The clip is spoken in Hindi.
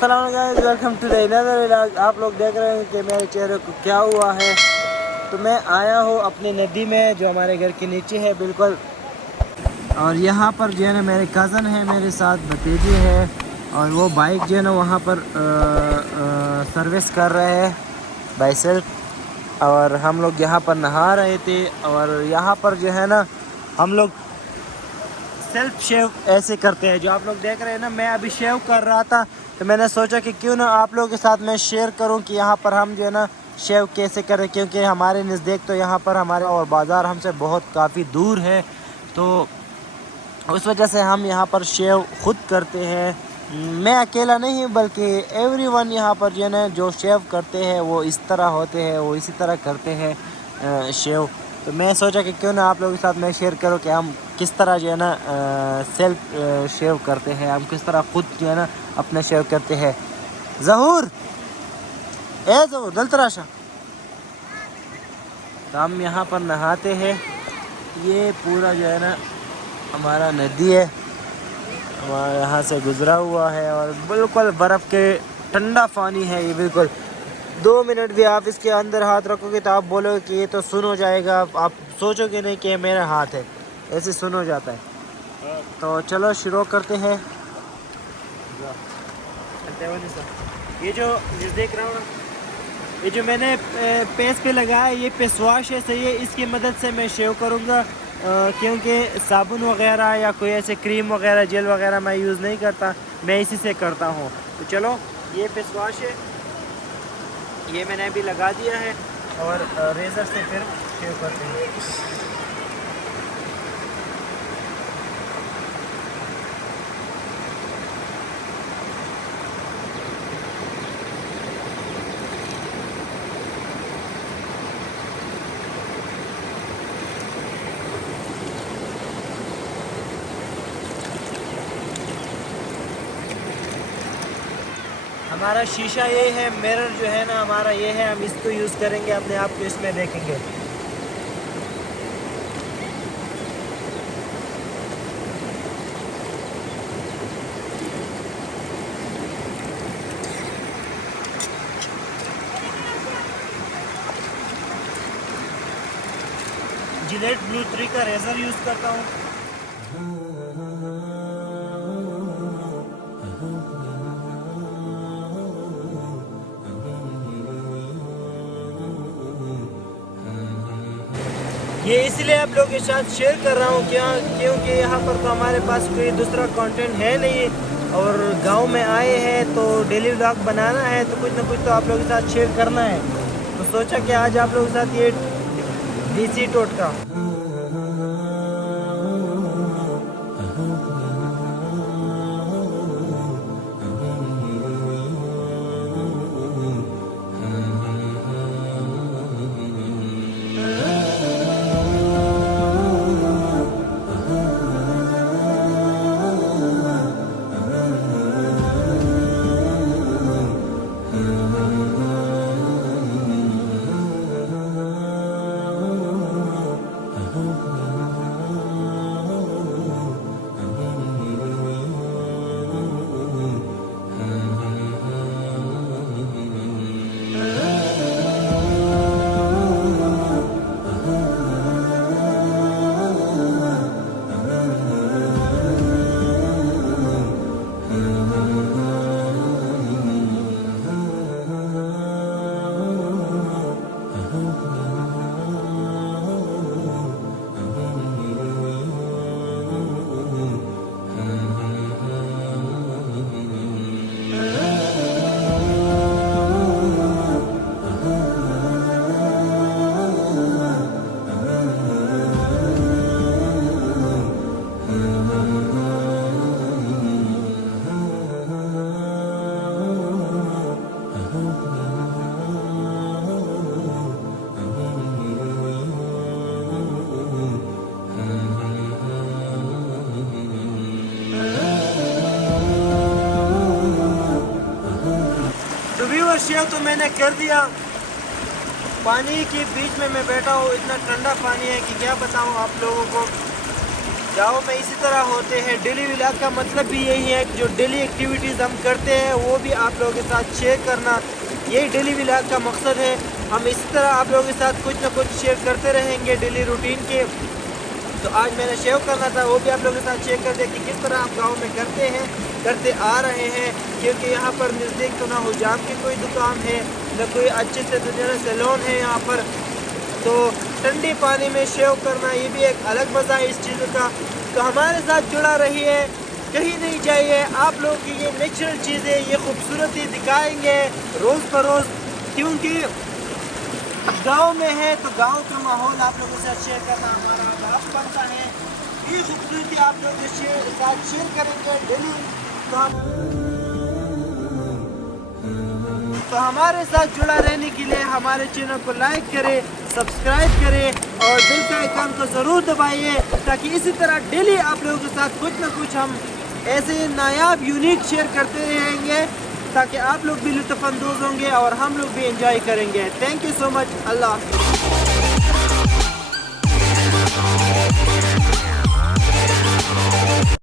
अस्सलाम वालेकुम, welcome to the another vlog. आप लोग देख रहे हैं कि मेरे चेहरे को क्या हुआ है। तो मैं आया हूँ अपनी नदी में जो हमारे घर के नीचे है बिल्कुल। और यहाँ पर जो है ना मेरे कज़न है, मेरे साथ भतीजे है, और वो बाइक जो है ना वहाँ पर सर्विस कर रहे हैं बाइसेल्फ। और हम लोग यहाँ पर नहा रहे थे। और यहाँ पर जो है ना हम लोग सेल्फ शेव ऐसे करते हैं जो आप लोग देख रहे हैं ना। मैं अभी शेव कर रहा था तो मैंने सोचा कि क्यों ना आप लोगों के साथ मैं शेयर करूं कि यहाँ पर हम जो है ना शेव कैसे करें, क्योंकि हमारे नज़दीक तो यहाँ पर हमारे और बाज़ार हमसे बहुत काफ़ी दूर है। तो उस वजह से हम यहाँ पर शेव खुद करते हैं। मैं अकेला नहीं बल्कि एवरीवन यहाँ पर जो है ना जो शेव करते हैं वो इस तरह होते हैं, वो इसी तरह करते हैं शेव। तो मैं सोचा कि क्यों ना आप लोगों के साथ मैं शेयर करूँ कि हम किस तरह जो है ना सेल्फ शेव करते हैं, हम किस तरह खुद जो है ना अपने शेव करते हैं। ज़हूर ज़हूर दल तराशा। तो हम यहाँ पर नहाते हैं। ये पूरा जो है ना हमारा नदी है, हमारे यहाँ से गुज़रा हुआ है और बिल्कुल बर्फ़ के ठंडा पानी है ये बिल्कुल। 2 मिनट भी आप इसके अंदर हाथ रखोगे तो आप बोलोगे कि ये तो सुन हो जाएगा, आप सोचोगे नहीं कि ये मेरा हाथ है, ऐसे सुन हो जाता है। तो चलो शुरू करते हैं। ये जो देख रहा हूँ ना, ये जो मैंने पेस पे लगाया ये फेस वॉश है, सही है। इसकी मदद से मैं शेव करूँगा क्योंकि साबुन वगैरह या कोई ऐसे क्रीम वगैरह जेल वगैरह मैं यूज़ नहीं करता, मैं इसी से करता हूँ। तो चलो ये फेस वॉश है, ये मैंने अभी लगा दिया है और रेज़र से फिर शेव करते हैं। हमारा शीशा ये है, मिरर जो है ना हमारा ये है, हम इसको यूज़ करेंगे, अपने आप को इसमें देखेंगे। जिलेट ब्लू 3 का रेज़र यूज़ करता हूँ। ये इसलिए आप लोगों के साथ शेयर कर रहा हूँ क्योंकि यहाँ पर तो हमारे पास कोई दूसरा कंटेंट है नहीं, और गांव में आए हैं तो डेली व्लॉग बनाना है, तो कुछ ना कुछ तो आप लोगों के साथ शेयर करना है। तो सोचा कि आज आप लोगों के साथ ये देसी टोटका। शेव तो मैंने कर दिया। पानी के बीच में मैं बैठा हूँ, इतना ठंडा पानी है कि क्या बताऊँ आप लोगों को। गाँव में इसी तरह होते हैं। डेली व्लॉग का मतलब भी यही है कि जो डेली एक्टिविटीज़ हम करते हैं वो भी आप लोगों के साथ शेयर करना, यही डेली व्लॉग का मकसद है। हम इसी तरह आप लोगों के साथ कुछ ना कुछ शेयर करते रहेंगे डेली रूटीन के। तो आज मैंने शेव करना था, वो भी आप लोगों के साथ शेयर कर दिया कि किस तरह आप गांव में करते आ रहे हैं। क्योंकि यहाँ पर नज़दीक तो ना हुजाम की कोई दुकान है, ना कोई अच्छे से सैलून है यहाँ पर। तो ठंडी पानी में शेव करना ये भी एक अलग मज़ा है इस चीज़ का। तो हमारे साथ जुड़ा रहिए, कहीं नहीं जाइए। आप लोग की ये नेचुरल चीज़ें, ये खूबसूरती दिखाएंगे रोज़ बरोज़, क्योंकि गांव में है तो गांव का माहौल आप लोगों के साथ शेयर करना हमारा लाभ बनता है। ये खूबसूरती आप लोगों के साथ शेयर करेंगे डेली। तो हमारे साथ जुड़ा रहने के लिए हमारे चैनल को लाइक करें, सब्सक्राइब करें और बेल का आइकन को ज़रूर दबाइए, ताकि इसी तरह डेली आप लोगों के साथ कुछ ना कुछ हम ऐसे नायाब यूनिक शेयर करते रहेंगे, ताकि आप लोग भी लुत्फ़ अंदोज़ होंगे और हम लोग भी एंजॉय करेंगे। Thank you so much. अल्लाह हाफ़िज़।